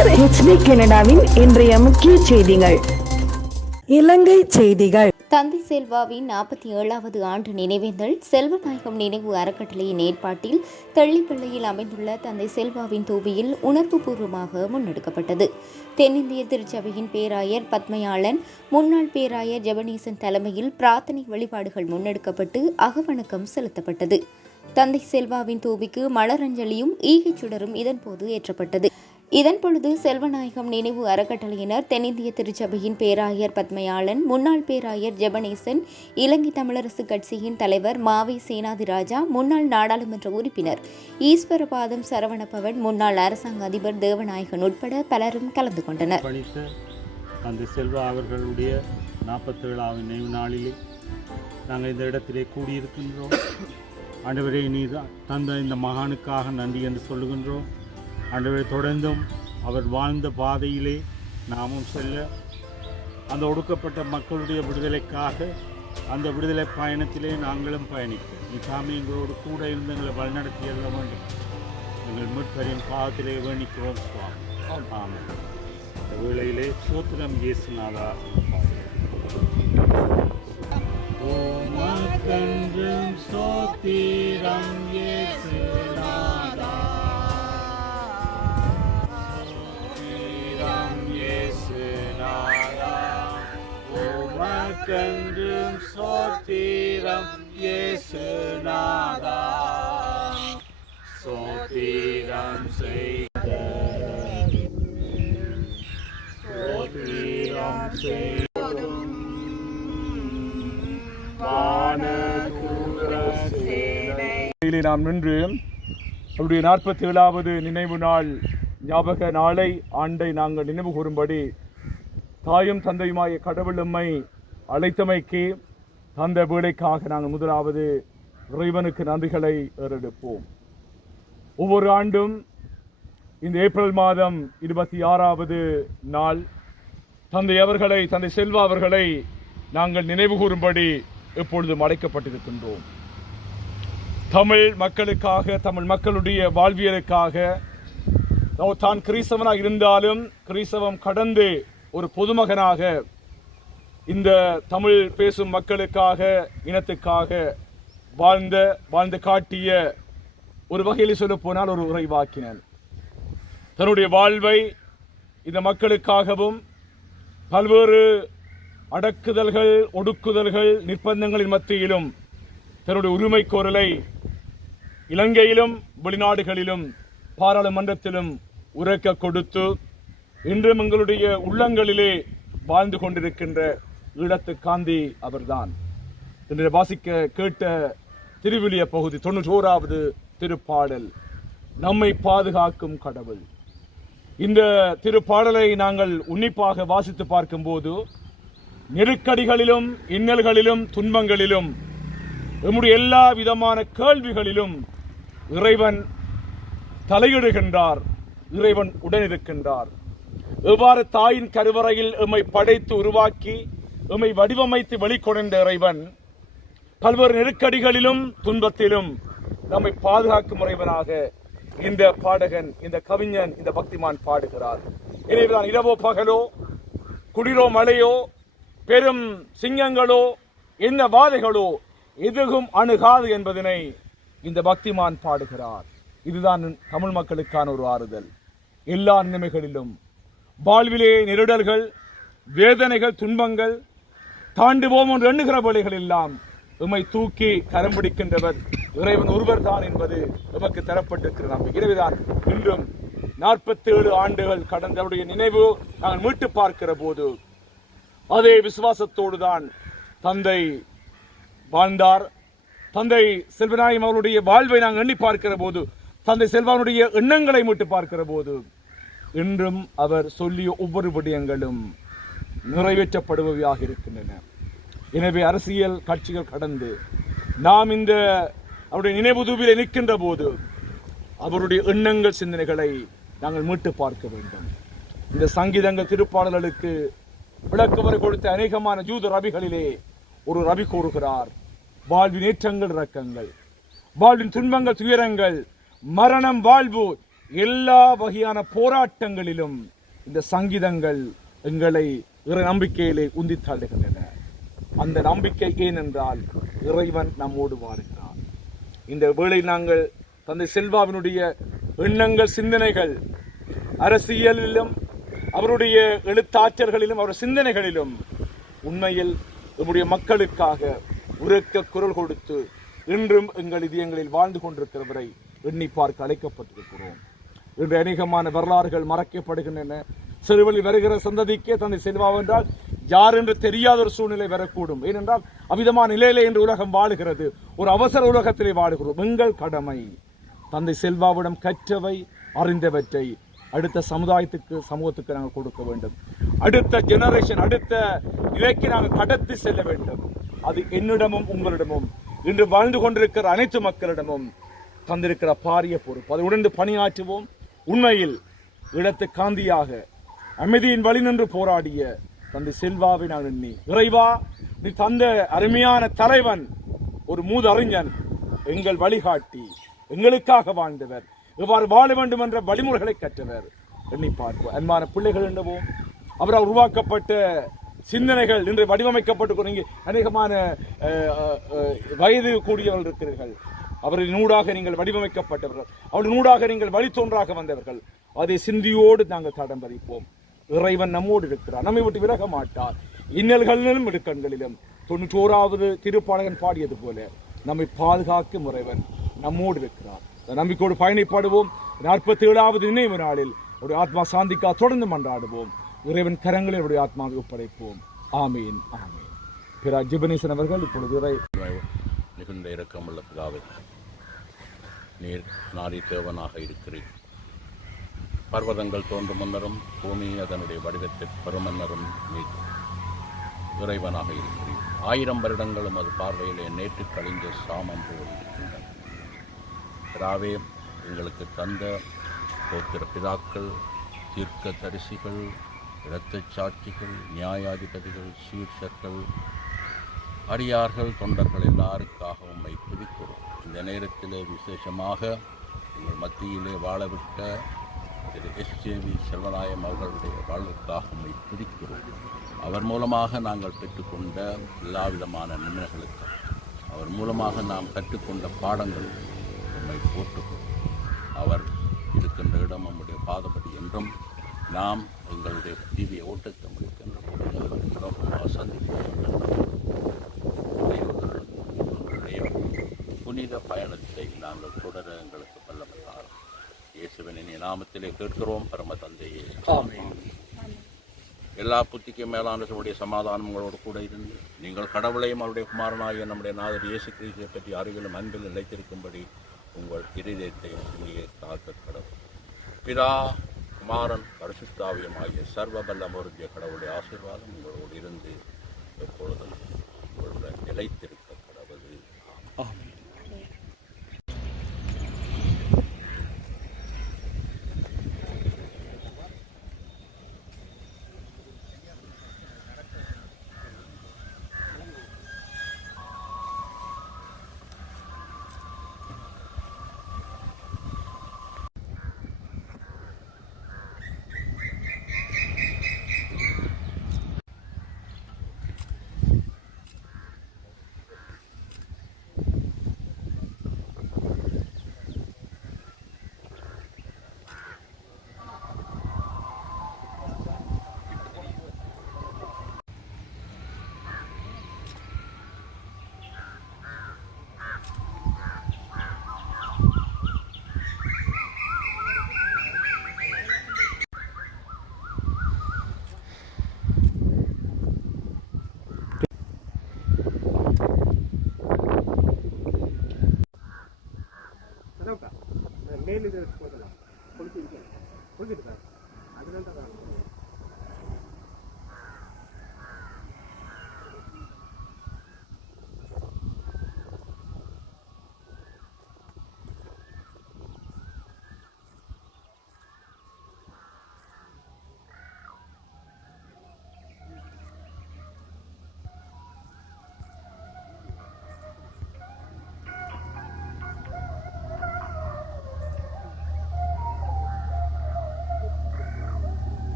HD கனடாவின் இன்றைய முக்கிய செய்திகள். இலங்கை செய்திகள். தந்தை செல்வாவின் நாற்பத்தி ஏழாவது ஆண்டு நினைவேந்தல் செல்வநாயகம் நினைவு அறக்கட்டளையின் ஏற்பாட்டில் தெள்ளிப்பிள்ளையில் அமைந்துள்ள தந்தை செல்வாவின் தூவியில் உணர்வுபூர்வமாக முன்னெடுக்கப்பட்டது. தென்னிந்திய திருச்சபையின் பேராயர் பத்மயாளன் முன்னாள் பேராயர் ஜெபனீசன் தலைமையில் பிரார்த்தனை வழிபாடுகள் முன்னெடுக்கப்பட்டு அகவணக்கம் செலுத்தப்பட்டது. தந்தை செல்வாவின் தூவிக்கு மலரஞ்சலியும் ஈகைச் சுடரும் இதன்போது ஏற்றப்பட்டது. இதன் பொழுது செல்வநாயகம் நினைவு அறக்கட்டளையினர் தென்னிந்திய திருச்சபையின் பேராயர் பத்மயாளன் முன்னாள் பேராயர் ஜெபனேசன் இலங்கை தமிழரசு கட்சியின் தலைவர் மாவை சேனாதிராஜா முன்னாள் நாடாளுமன்ற உறுப்பினர் ஈஸ்வரபாதம் சரவணபவன் முன்னாள் அரசாங்க அதிபர் தேவநாயகன் உட்பட பலரும் கலந்து கொண்டனர். அந்த செல்வா அவர்களுடைய நாற்பத்தேழாவது நினைவு நாளிலே நாங்கள் இந்த இடத்திலே கூடியிருக்கின்றோம். ஆண்டவரே நீர் தந்த இந்த மகானுக்காக நன்றி என்று சொல்லுகின்றோம். ஆண்டவரை தொடர்ந்தும் அவர் வாழ்ந்த பாதையிலே நாமும் செல்ல அந்த ஒடுக்கப்பட்ட மக்களுடைய விடுதலைக்காக அந்த விடுதலை பயணத்திலே நாங்களும் பயணிக்க நீ சாமி எங்களோடு கூட இருந்து எங்களை வழிநடத்தி எழுத வேண்டும் எங்கள் மீட்பரின் பாதத்திலே வேணிக்கிறோம் சுவாமி. ஆமென். இந்த வேளையிலே சோத்திரம் இயேசுநாதா. உமக்கென்றும் இயேசுநாதா சோத்திரம் செய்த சோத்திரம் செய்தும் நாம் நின்று அவருடைய நாற்பத்தி ஏழாவது நினைவு நாள் ஞாபக நாளை ஆண்டை நாங்கள் நினைவு கூறும்படி தாயும் தந்தையுமாய கடவுளும்மை அழைத்தமைக்கு தந்த வேலைக்காக நாங்கள் முதலாவது இறைவனுக்கு நன்றிகளை ஏறெடுப்போம். ஒவ்வொரு ஆண்டும் இந்த ஏப்ரல் மாதம் இருபத்தி ஆறாவது நாள் தந்தை அவர்களை தந்தை செல்வா அவர்களை நாங்கள் நினைவு கூறும்படி எப்பொழுதும் அழைக்கப்பட்டிருக்கின்றோம். தமிழ் மக்களுக்காக தமிழ் மக்களுடைய வாழ்வியலுக்காக தான் கிறிஸ்தவனாக இருந்தாலும் கிறிஸ்தவம் கடந்து ஒரு பொதுமகனாக இந்த தமிழ் பேசும் மக்களுக்காக இனத்துக்காக வாழ்ந்த வாழ்ந்து காட்டிய ஒரு வகையில் சொல்ல போனால் ஒரு உரைவாக்கினன் தன்னுடைய வாழ்வை இந்த மக்களுக்காகவும் பல்வேறு அடக்குதல்கள் ஒடுக்குதல்கள் நிர்பந்தங்களின் மத்தியிலும் தன்னுடைய உரிமை கோரலை இலங்கையிலும் வெளிநாடுகளிலும் பாராளுமன்றத்திலும் உரைக்க கொடுத்து இன்றும் எங்களுடைய உள்ளங்களிலே வாழ்ந்து கொண்டிருக்கின்ற ஈழத்து காந்தி அவர்தான். இன்று வாசிக்க கேட்ட திருவிழிய பகுதி தொண்ணூற்றோராவது திருப்பாடல் நம்மை பாதுகாக்கும் கடவுள். இந்த திருப்பாடலை நாங்கள் உன்னிப்பாக வாசித்து பார்க்கும்போது நெருக்கடிகளிலும் இன்னல்களிலும் துன்பங்களிலும் நம்முடைய எல்லா விதமான கேள்விகளிலும் இறைவன் தலையிடுகின்றார் இறைவன் உடனிருக்கின்றார். எவ்வாறு தாயின் கருவறையில் எம்மை படைத்து உருவாக்கி எம்மை வடிவமைத்து வெளிக்கொணர்ந்த இறைவன் பல்வேறு நெருக்கடிகளிலும் துன்பத்திலும் நம்மை பாதுகாக்கும் இறைவனாக இந்த பாடகன் இந்த கவிஞன் இந்த பக்திமான் பாடுகிறார். எனவேதான் இரவோ பகலோ குளிரோ மழையோ பெரும் சிங்கங்களோ என்ன வாதைகளோ எதுவும் அணுகாது என்பதனை இந்த பக்திமான் பாடுகிறார். இதுதான் தமிழ் மக்களுக்கான ஒரு ஆறுதல். எல்லா நிலைமைகளிலும் வாழ்விலே நெருடல்கள் வேதனைகள் துன்பங்கள் தாண்டுவோம் என்று எண்ணுகிற வழிகள் எல்லாம் உம்மை தூக்கி கரம் பிடிக்கின்றவர். இறைவன் ஒருவர் தான் என்பது நமக்கு தரப்பட்டிருக்கிற நம்பிக்கை எனவேதான் இன்றும் நாற்பத்தி ஏழு ஆண்டுகள் கடந்தவருடைய நினைவு நாங்கள் மீட்டு பார்க்கிற போது அதே விசுவாசத்தோடு தான் தந்தை வாழ்ந்தார். தந்தை செல்வநாயகம் அவருடைய வாழ்வை நாங்கள் எண்ணி பார்க்கிற போது தந்தை செல்வனுடைய எண்ணங்களை மீட்டு பார்க்கிற போது இன்றும் அவர் சொல்லிய ஒவ்வொரு விடயங்களும் நிறைவேற்றப்படுபவையாக இருக்கின்றன எனவே அரசியல் கட்சிகள் கடந்து நாம் இந்த அவருடைய நினைவுதுவில் நிற்கின்ற போது அவருடைய எண்ணங்கள் சிந்தனைகளை நாங்கள் மீட்டு பார்க்க வேண்டும். இந்த சங்கீதங்கள் திருப்பாடல்களுக்கு விளக்கவரை கொடுத்த அநேகமான ஜூத ரபிகளிலே ஒரு ரவி கூறுகிறார் வாழ்வின் ஏற்றங்கள் இறக்கங்கள் வாழ்வின் துன்பங்கள் துயரங்கள். மரணம் வாழ்வு. எல்லா வகையான போராட்டங்களிலும் இந்த சங்கீதங்கள் எங்களை இறை நம்பிக்கையிலே உந்தி தள்ளுகின்றன அந்த நம்பிக்கை ஏனென்றால் இறைவன் நம்மோடு வாழ்கிறான். இந்த வேளை நாங்கள் தந்தை செல்வாவினுடைய எண்ணங்கள் சிந்தனைகள் அரசியலிலும் அவருடைய எழுத்தாற்றல்களிலும் அவர் சிந்தனைகளிலும் உண்மையில் நம்முடைய மக்களுக்காக உரக்க குரல் கொடுத்து இன்றும் எங்கள் இதயங்களில் வாழ்ந்து கொண்டிருக்கிறவரை எண்ணி பார்க்க அழைக்கப்பட்டிருக்கிறோம். இன்று அநேகமான வரலாறுகள் மறைக்கப்படுகின்றன. சிறுவழி வருகிற சந்ததிக்கே தந்தை செல்வா என்றால் யார் என்று தெரியாத ஒரு சூழ்நிலை வரக்கூடும். ஏனென்றால் அவ்விதமான நிலையிலே இன்று உலகம் வாழுகிறது. ஒரு அவசர உலகத்திலே வாழுகிறோம். எங்கள் கடமை. தந்தை செல்வாவிடம் கற்றவை அறிந்தவற்றை அடுத்த சமுதாயத்துக்கு சமூகத்துக்கு நாங்கள் கொடுக்க வேண்டும். அடுத்த ஜெனரேஷன் அடுத்த நிலைக்கு நாங்கள் கடத்தி செல்ல வேண்டும். அது என்னிடமும் உங்களிடமும். இன்று வாழ்ந்து கொண்டிருக்கிற அனைத்து மக்களிடமும் தந்திருக்கிற பாரிய பொறுப்பு. அதை உணர்ந்து பணியாற்றுவோம். உண்மையில் இடத்து காந்தியாக அமைதியின் வழி நின்று போராடிய தந்தை செல்வாவை நான் எண்ணி இறைவா நீ தந்த அருமையான தலைவன் ஒரு மூதறிஞன் எங்கள் வழிகாட்டி எங்களுக்காக வாழ்ந்தவர் எவ்வாறு வாழ வேண்டும் என்ற வழிமுறைகளை கற்றவர். எண்ணி பார்ப்போம். அன்பான பிள்ளைகள் என்னவோம் அவரால் உருவாக்கப்பட்ட சிந்தனைகள் இன்று வடிவமைக்கப்பட்டு நீங்கள் அநேகமான அஹ், வயது கூடியவர்கள் இருக்கிறீர்கள். அவரின் நூடாக நீங்கள் வடிவமைக்கப்பட்டவர்கள். அவரின் நூடாக நீங்கள் வழித்தோன்றாக வந்தவர்கள். அதை சிந்தியோடு நாங்கள் தடம் பதிப்போம். இறைவன் நம்மோடு இருக்கிறார் நம்மை விட்டு விலக மாட்டார். இன்னல்களிலும் இடுக்கண்களிலும். தொண்ணூற்றோராவது திருப்பாடகன் பாடியது போல நம்மை பாதுகாக்கும் இறைவன் நம்மோடு இருக்கிறார். நம்பிக்கையோடு பயணிப்படுவோம். நாற்பத்தி ஏழாவது நினைவு நாளில் ஒரு ஆத்மா சாந்திக்கா தொடர்ந்து மன்றாடுவோம். இறைவன் கரங்களில் உடைய ஆத்மாவை ஒப்படைப்போம். ஆமீன் ஆமீன். பிற ஜிபனேசன் அவர்கள் இப்பொழுது மிகுந்த இரக்கமுள்ள பிதாவை நீர் நாரி தேவனாக இருக்கிறேன் பர்வதங்கள் தோன்றும் முன்னரும் பூமி அதனுடைய வடிவத்தை பெருமன்னரும் நீர் இறைவனாக இருக்கிறேன் ஆயிரம் வருடங்களும் அது பார்வையிலே நேற்று கழிந்த சாமம் போல் இருக்கின்றன. ராவே எங்களுக்கு தந்த கோத்திர பிதாக்கள் தீர்க்க தரிசிகள் இரத்தச் சாட்சிகள் நியாயாதிபதிகள் சீர்ஷர்கள் அடியார்கள் தொண்டர்கள் எல்லாருக்காக உம்மை துதிக்கிறோம். இந்த நேரத்திலே விசேஷமாக எங்கள் மத்தியிலே வாழவிட்ட திரு எஸ்ஜேவி செல்வநாயம் அவர்களுடைய வாழ்வுக்காக உம்மை துதிக்கிறோம் அவர் மூலமாக நாங்கள் பெற்றுக்கொண்ட எல்லா விதமான நன்மைகளுக்கு அவர் மூலமாக நாம் கற்றுக்கொண்ட பாடங்கள் நம்மை போற்றுகிறோம் அவர் இருக்கின்ற இடம் நம்முடைய பாதபடி என்றும் நாம் எங்களுடைய டிவியை ஓட்டத்தை முடிக்கின்ற சந்திப்போம் புனித பயணத்தை நாங்கள் தொடர எங்களுக்கு வல்லவத்தார் இயேசுவின் இனிய நாமத்திலே கேட்கிறோம் பரம தந்தையே எல்லா புத்திக்கும் மேலான நம்முடைய சமாதானம் உங்களோடு கூட இருந்து நீங்கள் கடவுளையும் அவருடைய குமாரனாகிய நம்முடைய நாதர் இயேசு கிறிஸ்துவை பற்றி அறிவிலும் அன்பில் நிலைத்திருக்கும்படி உங்கள் இருதயத்தை இங்கே காக்க கடவுள். பிதா குமாரன் பரிசுத்தாவியம் ஆகிய சர்வ வல்லமருந்திய கடவுளுடைய ஆசீர்வாதம் உங்களோடு இருந்து எப்பொழுதும் உங்களுடன் நிலைத்திருக்க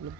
lúc